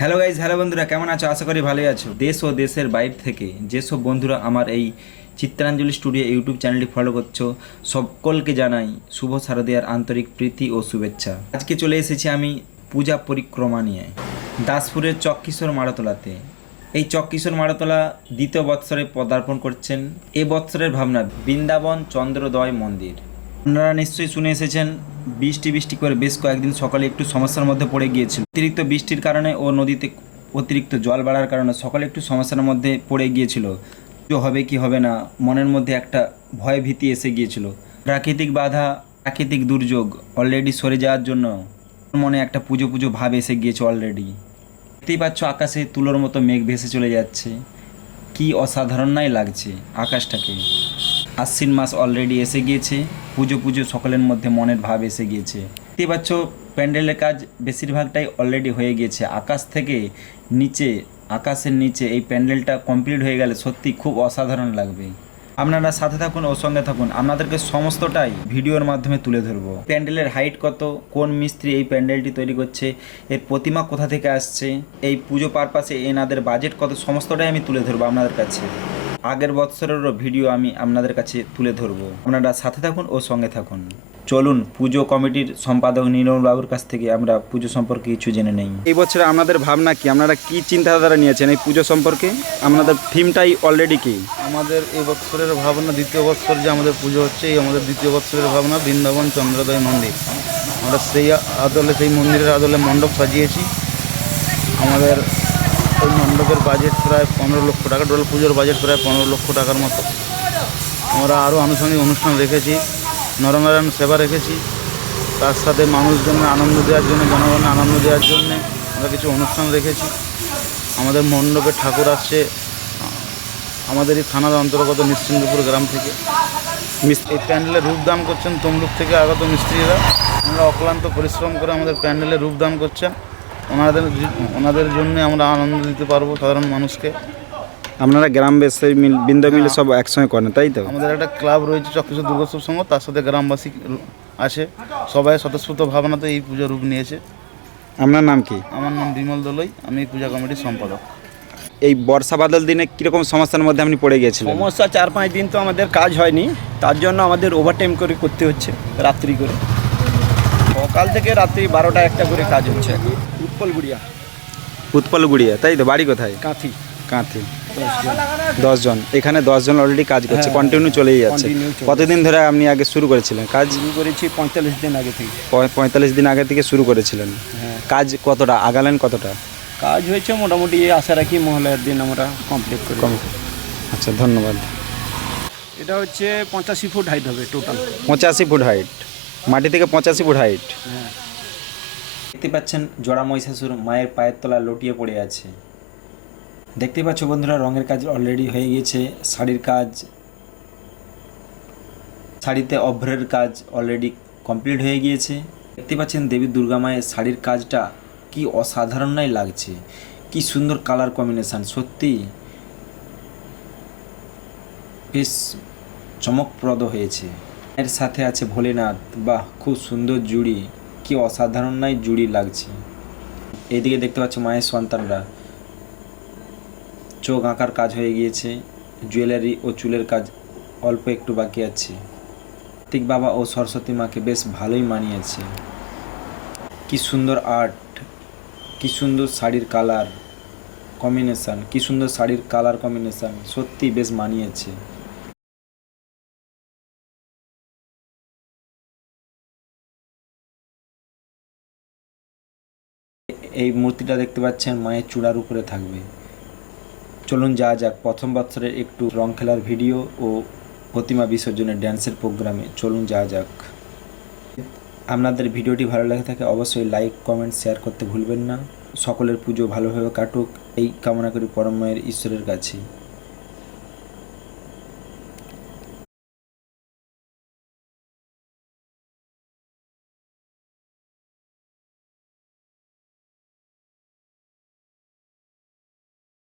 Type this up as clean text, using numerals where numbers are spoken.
Hello guys, hello বন্ধুরা, কেমন আছো? আশা করি ভালোই আছো। দেশ ও দেশের বাইরে থেকে যেসব বন্ধুরা আমার এই চিত্রাঞ্জলি স্টুডিও ইউটিউব চ্যানেলটি ফলো করছো, সকলকে জানাই শুভ শারদীয়ার আন্তরিক প্রীতি ও শুভেচ্ছা। আজকে চলে এসেছি আমি পূজা পরিক্রমা নিয়ে দাসপুরের চক্কিশোর মাড়তলাতে। এই চক্কিশোর মাড়তলা দ্বিতীয় বৎসরে পদার্পণ করছেন। এ বৎসরের ভাবনা বৃন্দাবন চন্দ্রোদয় মন্দির। আপনারা নিশ্চয়ই শুনে এসেছেন, বৃষ্টি বৃষ্টি করে বেশ কয়েকদিন সকালে একটু সমস্যার মধ্যে পড়ে গিয়েছিল। অতিরিক্ত বৃষ্টির কারণে ও নদীতে অতিরিক্ত জল বাড়ার কারণে সকালে একটু সমস্যার মধ্যে পড়ে গিয়েছিল। পুজো হবে কি হবে না, মনের মধ্যে একটা ভয় ভীতি এসে গিয়েছিল। প্রাকৃতিক বাধা, প্রাকৃতিক দুর্যোগ অলরেডি সরে যাওয়ার জন্য মনে একটা পুজো পুজো ভাব এসে গিয়েছে অলরেডি। দেখতেই পাচ্ছ, আকাশে তুলোর মতো মেঘ ভেসে চলে যাচ্ছে। কি অসাধারণ নাই লাগছে আকাশটাকে। আশ্বিন মাস অলরেডি এসে গিয়েছে, পুজো পুজো সকলের মধ্যে মনের ভাব এসে গিয়েছে। দেখতে পাচ্ছ, প্যান্ডেলের কাজ বেশিরভাগটাই অলরেডি হয়ে গিয়েছে। আকাশ থেকে নিচে, আকাশের নিচে এই প্যান্ডেলটা কমপ্লিট হয়ে গেলে সত্যি খুব অসাধারণ লাগবে। আপনারা সাথে থাকুন ও সঙ্গে থাকুন, আপনাদেরকে সমস্তটাই ভিডিওর মাধ্যমে তুলে ধরবো। প্যান্ডেলের হাইট কত, কোন মিস্ত্রি এই প্যান্ডেলটি তৈরি করছে, এর প্রতিমা কোথা থেকে আসছে, এই পুজো পারপাসে এনাদের বাজেট কত, সমস্তটাই আমি তুলে ধরবো আপনাদের কাছে। আগের বৎসরেরও ভিডিও আমি আপনাদের কাছে তুলে ধরবো। আপনারা সাথে থাকুন ও সঙ্গে থাকুন। চলুন পুজো কমিটির সম্পাদক নীলমল বাবুর কাছ থেকে আমরা পুজো সম্পর্কে কিছু জেনে নেই। এই বছরে আপনাদের ভাবনা কি, আপনারা কি চিন্তাধারা নিয়েছেন এই পুজো সম্পর্কে? আপনাদের থিমটাই অলরেডি কি? আমাদের এই বৎসরের ভাবনা, দ্বিতীয় বৎসর যে আমাদের পুজো হচ্ছে, এই আমাদের দ্বিতীয় বৎসরের ভাবনা বৃন্দাবন চন্দ্রোদয় মন্দির। আমরা সেই আদলে, সেই মন্দিরের আদলে মণ্ডপ সাজিয়েছি। আমাদের ওই মণ্ডপের বাজেট প্রায় 15 লক্ষ টাকা, টোটাল পুজোর বাজেট প্রায় 15 লক্ষ টাকার মতো। আমরা আরও আনুষঙ্গিক অনুষ্ঠান রেখেছি, নরনারায়ণ সেবা রেখেছি, তার সাথে মানুষজনের আনন্দ দেওয়ার জন্য, জনগণের আনন্দ দেওয়ার জন্যে আমরা কিছু অনুষ্ঠান রেখেছি। আমাদের মণ্ডপে ঠাকুর আসছে আমাদের এই থানার অন্তর্গত নিশ্চিন্দপুর গ্রাম থেকে। এই প্যান্ডেলের রূপদান করছেন তমলুক থেকে আগত মিস্ত্রিরা। আমরা অক্লান্ত পরিশ্রম করে আমাদের প্যান্ডেলের রূপদান করছেন। ওনাদের জন্য আমরা আনন্দ দিতে পারবো সাধারণ মানুষকে। আপনারা গ্রামবাসী বৃন্দ মিলে সব একসঙ্গে করেন, তাই তো? আমাদের একটা ক্লাব রয়েছে চক্কিশোর দুর্গোৎসব সংঘ, তার সাথে গ্রামবাসী আছে, সবাই স্বতঃস্ফূর্ত ভাবনাতে এই পুজো রূপ নিয়েছে। আপনার নাম কি? আমার নাম বিমল দলই, আমি এই পূজা কমিটির সম্পাদক। এই বর্ষা বাদল দিনে কীরকম সমস্যার মধ্যে আপনি পড়ে গিয়েছিলেন? সমস্যা 4-5 দিন তো আমাদের কাজ হয়নি, তার জন্য আমাদের ওভারটাইম করে করতে হচ্ছে, রাত্রি করে। সকাল থেকে রাত্রি 12টা-1টা করে কাজ হচ্ছে। উৎপলগুড়িয়া, তাই তো? বাড়ি কোথায়? কাঁথি। কাঁথি। 10 জন, এখানে 10 জন অলরেডি কাজ করছে, হ্যাঁ, কন্টিনিউ চলেই যাচ্ছে। continue চলছে। কতদিন ধরে আপনি আগে শুরু করেছিলেন কাজ? শুরু করেছি 45 দিন আগে থেকে। 45 দিন আগে থেকে শুরু করেছিলেন। হ্যাঁ, কাজ কতটা আগালেন, কতটা? কাজ হয়েছে মোটামুটি, আশা রাখি মহালয়ার দিন আমরা কমপ্লিট করি। আচ্ছা, ধন্যবাদ। এটা হচ্ছে 85 ফুট হাইট হবে টোটাল। 85 ফুট হাইট, মাটি থেকে 85 ফুট হাইট। হ্যাঁ, দেখতে পাচ্ছেন জোড়া মহিষাসুর মায়ের পায়ের তলায় লটিয়ে পড়ে আছে। দেখতে পাচ্ছ বন্ধুরা, রঙের কাজ অলরেডি হয়ে গিয়েছে। শাড়ির কাজ, শাড়িতে অভ্রের কাজ অলরেডি কমপ্লিট হয়ে গিয়েছে। দেখতে পাচ্ছেন দেবী দুর্গা মায়ের শাড়ির কাজটা কি অসাধারণই লাগছে, কি সুন্দর কালার কম্বিনেশান, সত্যি বেশ চমকপ্রদ হয়েছে। এর সাথে আছে ভোলেনাথ, বাহ খুব সুন্দর জুড়ি, কি অসাধারণ নাই জুড়ি লাগছে। এইদিকে দেখতে পাচ্ছ মায়ের সন্তানরা, চোখ আঁকার কাজ হয়ে গিয়েছে, জুয়েলারি ও চুলের কাজ অল্প একটু বাকি আছে। কার্তিক বাবা ও সরস্বতী মাকে বেশ ভালোই মানিয়েছে। কি সুন্দর আর্ট, কি সুন্দর শাড়ির কালার কম্বিনেশান, কি সুন্দর শাড়ির কালার কম্বিনেশান, সত্যি বেশ মানিয়েছে। এই মূর্তিটা দেখতে পাচ্ছেন মায়ের চূড়ার উপরে থাকবে। চলুন যা যাক প্রথম বছরের একটু রং খেলার ভিডিও ও প্রতিমা বিসর্জনের ড্যান্সের প্রোগ্রামে। চলুন যা যাক। আপনাদের ভিডিওটি ভালো লাগে থাকে অবশ্যই লাইক, কমেন্ট, শেয়ার করতে ভুলবেন না। সকলের পুজো ভালোভাবে কাটুক এই কামনা করি পরম মায়ের ঈশ্বরের কাছে।